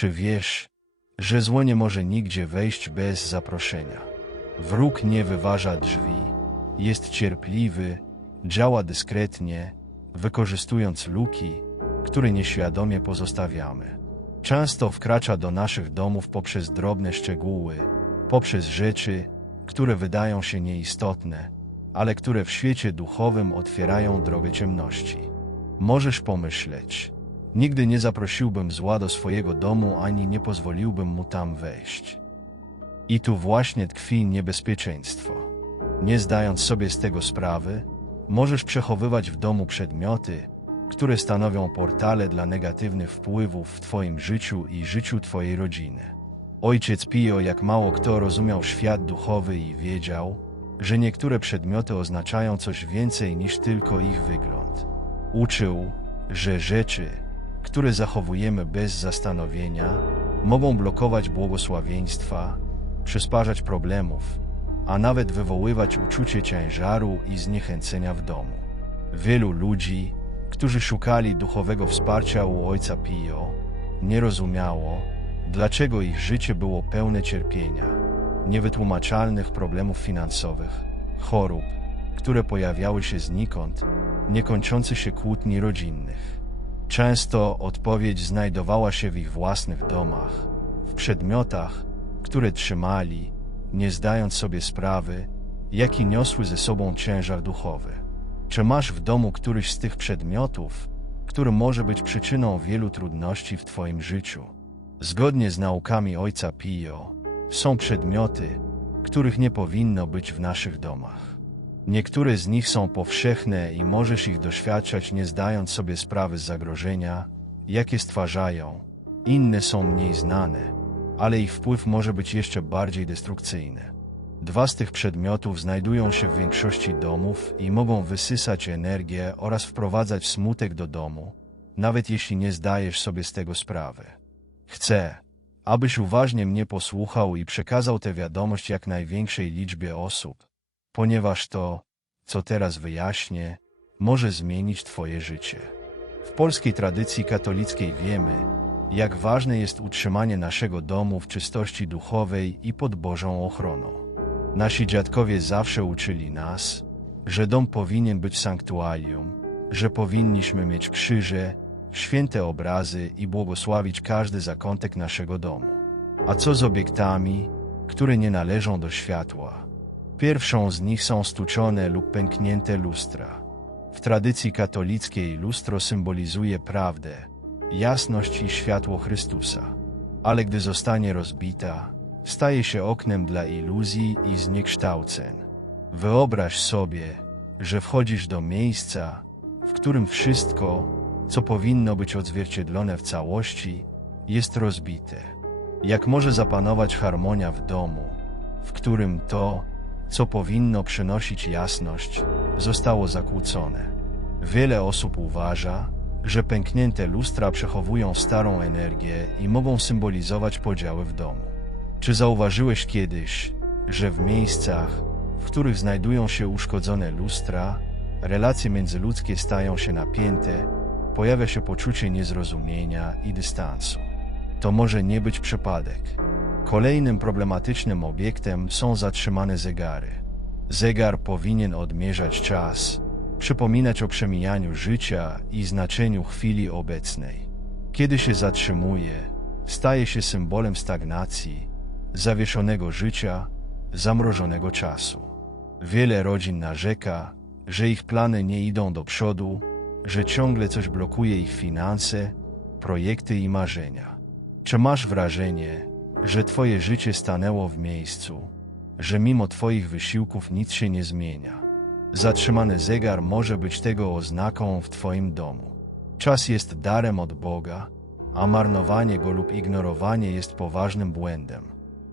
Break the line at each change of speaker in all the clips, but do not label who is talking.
Czy wiesz, że zło nie może nigdzie wejść bez zaproszenia? Wróg nie wyważa drzwi, jest cierpliwy, działa dyskretnie, wykorzystując luki, które nieświadomie pozostawiamy. Często wkracza do naszych domów poprzez drobne szczegóły, poprzez rzeczy, które wydają się nieistotne, ale które w świecie duchowym otwierają drogę ciemności. Możesz pomyśleć, nigdy nie zaprosiłbym zła do swojego domu ani nie pozwoliłbym mu tam wejść. I tu właśnie tkwi niebezpieczeństwo. Nie zdając sobie z tego sprawy, możesz przechowywać w domu przedmioty, które stanowią portale dla negatywnych wpływów w Twoim życiu i życiu Twojej rodziny. Ojciec Pio, jak mało kto rozumiał świat duchowy i wiedział, że niektóre przedmioty oznaczają coś więcej niż tylko ich wygląd. Uczył, że rzeczy, które zachowujemy bez zastanowienia, mogą blokować błogosławieństwa, przysparzać problemów, a nawet wywoływać uczucie ciężaru i zniechęcenia w domu. Wielu ludzi, którzy szukali duchowego wsparcia u ojca Pio, nie rozumiało, dlaczego ich życie było pełne cierpienia, niewytłumaczalnych problemów finansowych, chorób, które pojawiały się znikąd, niekończących się kłótni rodzinnych. Często odpowiedź znajdowała się w ich własnych domach, w przedmiotach, które trzymali, nie zdając sobie sprawy, jaki niosły ze sobą ciężar duchowy. Czy masz w domu któryś z tych przedmiotów, który może być przyczyną wielu trudności w Twoim życiu? Zgodnie z naukami ojca Pio, są przedmioty, których nie powinno być w naszych domach. Niektóre z nich są powszechne i możesz ich doświadczać nie zdając sobie sprawy z zagrożenia, jakie stwarzają. Inne są mniej znane, ale ich wpływ może być jeszcze bardziej destrukcyjny. Dwa z tych przedmiotów znajdują się w większości domów i mogą wysysać energię oraz wprowadzać smutek do domu, nawet jeśli nie zdajesz sobie z tego sprawy. Chcę, abyś uważnie mnie posłuchał i przekazał tę wiadomość jak największej liczbie osób, ponieważ to, co teraz wyjaśnię, może zmienić Twoje życie. W polskiej tradycji katolickiej wiemy, jak ważne jest utrzymanie naszego domu w czystości duchowej i pod Bożą ochroną. Nasi dziadkowie zawsze uczyli nas, że dom powinien być sanktuarium, że powinniśmy mieć krzyże, święte obrazy i błogosławić każdy zakątek naszego domu. A co z obiektami, które nie należą do światła? Pierwszą z nich są stuczone lub pęknięte lustra. W tradycji katolickiej lustro symbolizuje prawdę, jasność i światło Chrystusa. Ale gdy zostanie rozbita, staje się oknem dla iluzji i zniekształceń. Wyobraź sobie, że wchodzisz do miejsca, w którym wszystko, co powinno być odzwierciedlone w całości, jest rozbite. Jak może zapanować harmonia w domu, w którym to, co powinno przynosić jasność, zostało zakłócone? Wiele osób uważa, że pęknięte lustra przechowują starą energię i mogą symbolizować podziały w domu. Czy zauważyłeś kiedyś, że w miejscach, w których znajdują się uszkodzone lustra, relacje międzyludzkie stają się napięte, pojawia się poczucie niezrozumienia i dystansu? To może nie być przypadek. Kolejnym problematycznym obiektem są zatrzymane zegary. Zegar powinien odmierzać czas, przypominać o przemijaniu życia i znaczeniu chwili obecnej. Kiedy się zatrzymuje, staje się symbolem stagnacji, zawieszonego życia, zamrożonego czasu. Wiele rodzin narzeka, że ich plany nie idą do przodu, że ciągle coś blokuje ich finanse, projekty i marzenia. Czy masz wrażenie, że Twoje życie stanęło w miejscu, że mimo Twoich wysiłków nic się nie zmienia? Zatrzymany zegar może być tego oznaką w Twoim domu. Czas jest darem od Boga, a marnowanie go lub ignorowanie jest poważnym błędem.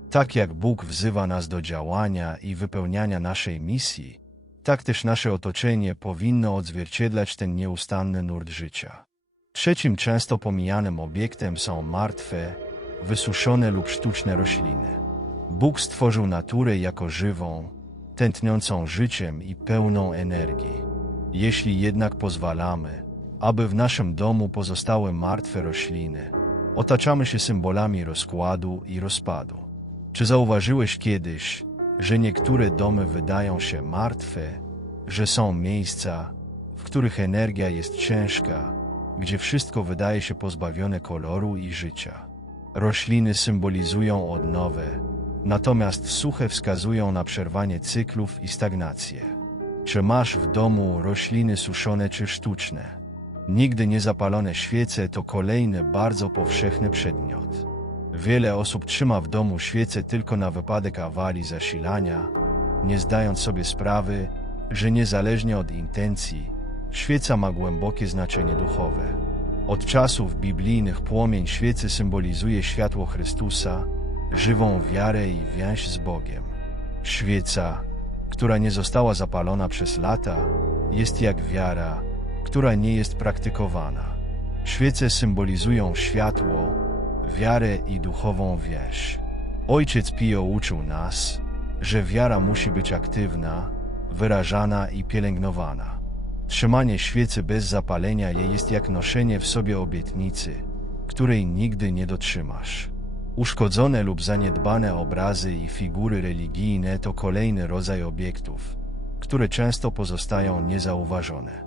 Tak jak Bóg wzywa nas do działania i wypełniania naszej misji, tak też nasze otoczenie powinno odzwierciedlać ten nieustanny nurt życia. Trzecim często pomijanym obiektem są martwe, wysuszone lub sztuczne rośliny. Bóg stworzył naturę jako żywą, tętniącą życiem i pełną energii. Jeśli jednak pozwalamy, aby w naszym domu pozostały martwe rośliny, Otaczamy się symbolami rozkładu i rozpadu. Czy zauważyłeś kiedyś, że niektóre domy wydają się martwe, że są miejsca, w których energia jest ciężka, gdzie wszystko wydaje się pozbawione koloru i życia? Rośliny symbolizują odnowę, natomiast suche wskazują na przerwanie cyklów i stagnację. Czy masz w domu rośliny suszone czy sztuczne? Nigdy niezapalone świece to kolejny bardzo powszechny przedmiot. Wiele osób trzyma w domu świece tylko na wypadek awarii zasilania, nie zdając sobie sprawy, że niezależnie od intencji, świeca ma głębokie znaczenie duchowe. Od czasów biblijnych płomień świecy symbolizuje światło Chrystusa, żywą wiarę i więź z Bogiem. Świeca, która nie została zapalona przez lata, jest jak wiara, która nie jest praktykowana. Świece symbolizują światło, wiarę i duchową więź. Ojciec Pio uczył nas, że wiara musi być aktywna, wyrażana i pielęgnowana. Trzymanie świecy bez zapalenia jej jest jak noszenie w sobie obietnicy, której nigdy nie dotrzymasz. Uszkodzone lub zaniedbane obrazy i figury religijne to kolejny rodzaj obiektów, które często pozostają niezauważone.